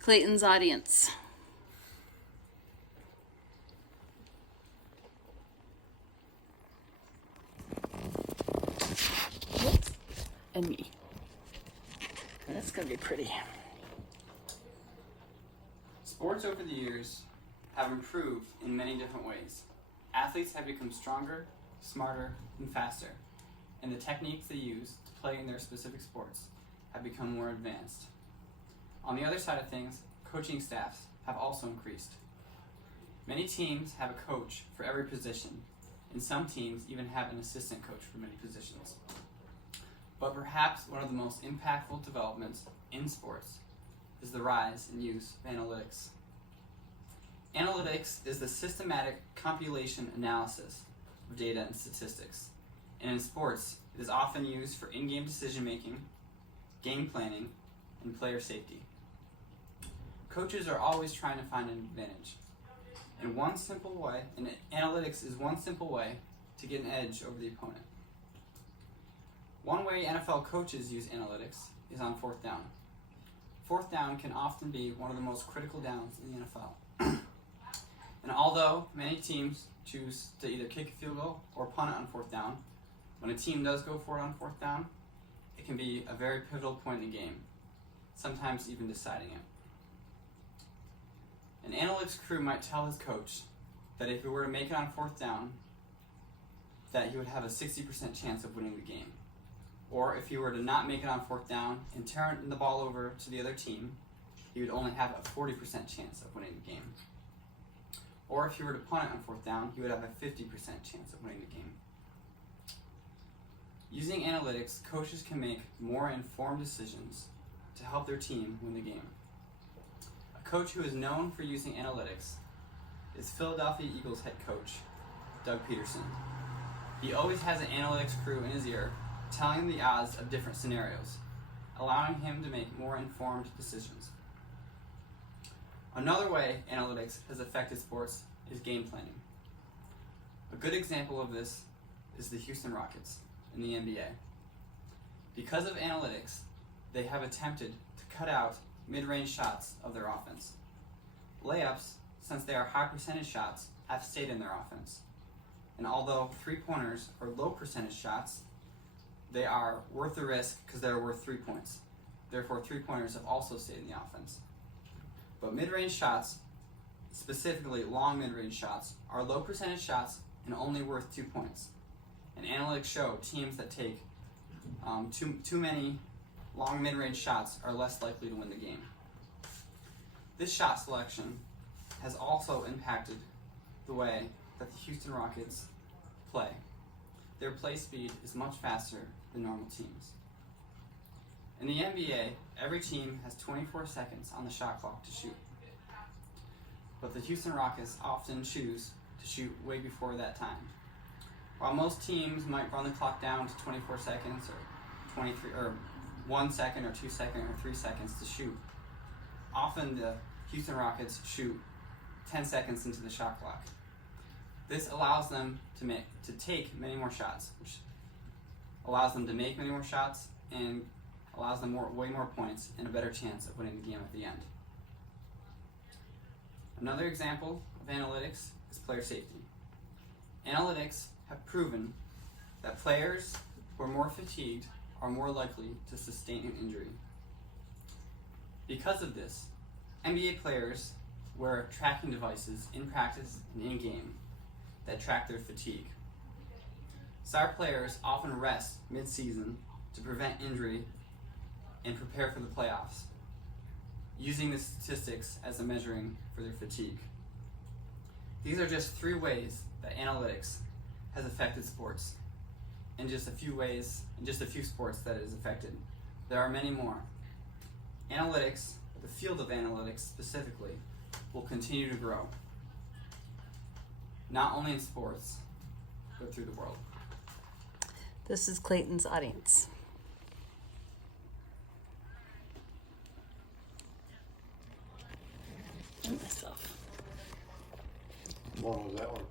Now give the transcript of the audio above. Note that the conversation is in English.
Clayton's audience. And me. That's gonna be pretty. Sports over the years have improved in many different ways. Athletes have become stronger, smarter, and faster, and the techniques they use to play in their specific sports have become more advanced. On the other side of things, coaching staffs have also increased. Many teams have a coach for every position, and some teams even have an assistant coach for many positions. But perhaps one of the most impactful developments in sports is the rise in use of analytics. Analytics is the systematic compilation analysis of data and statistics, and in sports, it is often used for in-game decision-making, game planning, and player safety. Coaches are always trying to find an advantage. And analytics is one simple way to get an edge over the opponent. One way NFL coaches use analytics is on fourth down. Fourth down can often be one of the most critical downs in the NFL. And although many teams choose to either kick a field goal or punt it on fourth down, when a team does go for it on fourth down, it can be a very pivotal point in the game, sometimes even deciding it. An analytics crew might tell his coach that if he were to make it on fourth down, that he would have a 60% chance of winning the game. Or if he were to not make it on fourth down and turn the ball over to the other team, he would only have a 40% chance of winning the game. Or if he were to punt it on fourth down, he would have a 50% chance of winning the game. Using analytics, coaches can make more informed decisions to help their team win the game. A coach who is known for using analytics is Philadelphia Eagles head coach, Doug Peterson. He always has an analytics crew in his ear telling him the odds of different scenarios, allowing him to make more informed decisions. Another way analytics has affected sports is game planning. A good example of this is the Houston Rockets in the NBA. Because of analytics, they have attempted to cut out mid-range shots of their offense. Layups, since they are high percentage shots, have stayed in their offense. And although three-pointers are low percentage shots, they are worth the risk because they're worth 3 points. Therefore, three-pointers have also stayed in the offense. But mid-range shots, specifically long mid-range shots, are low percentage shots and only worth 2 points. And analytics show teams that take too many long mid-range shots are less likely to win the game. This shot selection has also impacted the way that the Houston Rockets play. Their play speed is much faster than normal teams. In the NBA, every team has 24 seconds on the shot clock to shoot. But the Houston Rockets often choose to shoot way before that time. While most teams might run the clock down to 24 seconds or 23 or 1 second or 2 seconds or 3 seconds to shoot, often the Houston Rockets shoot 10 seconds into the shot clock. This allows them to take many more shots, which allows them to make many more shots and allows them way more points and a better chance of winning the game at the end. Another example of analytics is player safety. Analytics have proven that players who are more fatigued are more likely to sustain an injury. Because of this, NBA players wear tracking devices in practice and in-game that track their fatigue. Star players often rest mid-season to prevent injury and prepare for the playoffs, using the statistics as a measuring for their fatigue. These are just 3 ways that analytics has affected sports, and just a few sports that it has affected. There are many more. Analytics, the field of analytics specifically, will continue to grow, not only in sports, but through the world. This is Clayton's audience. And myself. What was that one?